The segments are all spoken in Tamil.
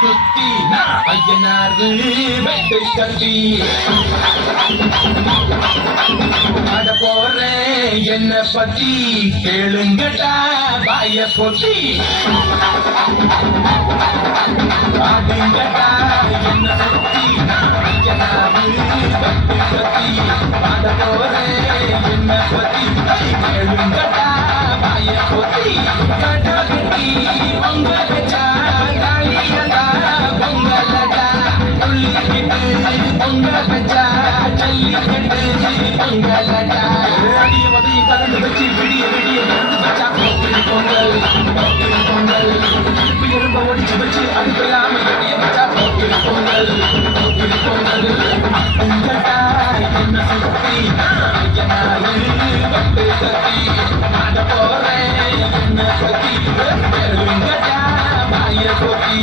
சுத்தி ஐயனாறு வெட்டு கட்டி ஆட போறேன் என்ன பத்தி கேளுங்கடா பாய பொத்தி ஆடுங்கடா என்ன சுத்தி ஐயனாறு வெட்டு கட்டி ஆட போறேன் என்ன பத்தி கேளுங்கடா பாய பொத்தி கடகட்டி பொங்க வச்சா தாலியடா பொங்கலடா துள்ளிக்கிட்டு பொங்க வச்சா ஜல்லிக்கட்டு பொங்கலடா அடிய வதைய கலந்து வச்சு விடிய விடிய கலந்து வச்சா பொங்கல் பொங்கல் திருப்பி எறும்ப ஒடிச்சு வச்சு அடுப்பில்லாம எடிய வச்சா பொங்கல் பொங்கல் பொங்கட்டா என்ன சுத்தி ஐயனாரு பட்டு கத்தி ஆட போறேன் என்ன பத்தி பெருங்கட்டா மாய பொத்தி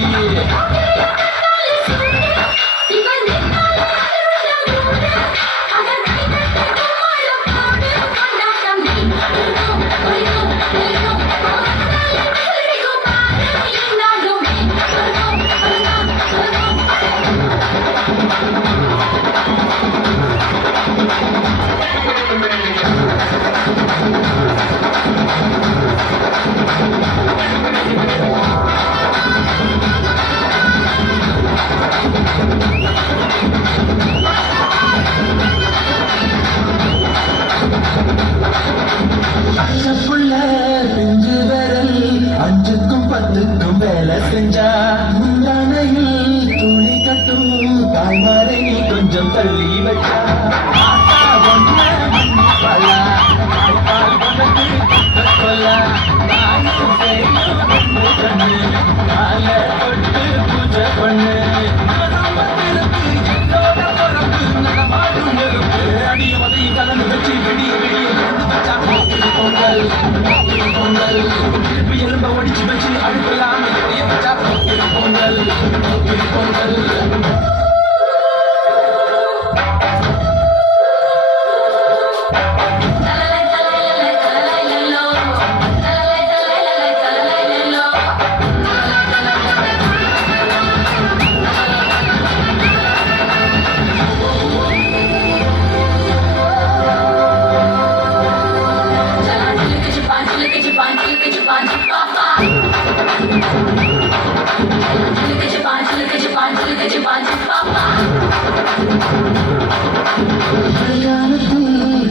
பிஞ்சு விரல் 5க்கும் 10க்கும் வேலை செஞ்சா முந்தானையில் துணி கட்டும் தாய்மாரை நீ கொஞ்சம் தள்ளி வச்சா பூஜை பண்ணு அடிய வதைய கலந்து வச்சு விடிய விடிய பொங்கல் பொங்கல் திருப்பி எலும்ப ஒடிச்சு வச்சு அடுப்பில்லாம எடிய வச்சா பொங்கல் பொங்கல்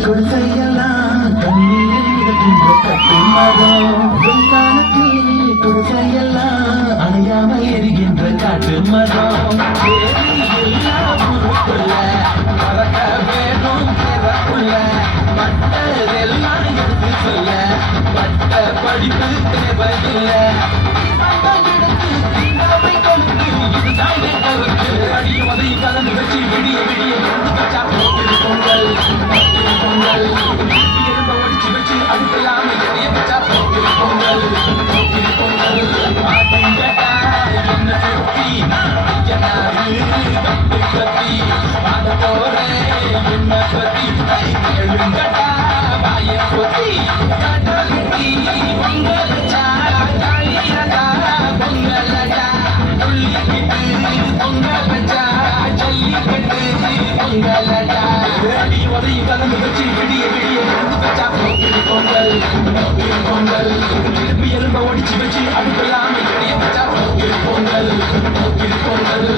கொடுசையெல்லாம் கண்ணீரில் கட்டுமரம் கொடுசையெல்லாம் அணையாம எரிகின்ற காட்டு மரம் பறக்க வேணும் பிறப்புள்ள பட்டதெல்லாம் எடுத்து சொல்ல பட்ட படிப்பு தேவையில்லை அடிய வதைய கலந்து வச்சு விடிய விடிய வச்சா பொங்கல் பொங்கல் எறும்ப ஒடிச்சு வச்சு அடுப்பில்லாம எடிய வச்சா பொங்கல் பொங்கல் ஆடுங்கடா என்ன சுத்தி ஐயனாரு பட்டு கத்தி ஆட போறேன் என்ன பத்தி எழுங்கடா பாய பொத்தி கடகட்டி பொங்க வச்சா தாலியடா பொங்கலடா துள்ளிக்கிட்டு பொங்க வச்சா ஜல்லிக்கட்டு பொங்கலடா அடிய வதைய கலந்து வச்சு விடிய விடிய கலந்து வச்சா பொங்கல் பொங்கல் திருப்பி எலும்ப ஒடிச்சு வச்சு அடுப்பில்லாம எடிய வச்சா பொங்கல் பொங்கல்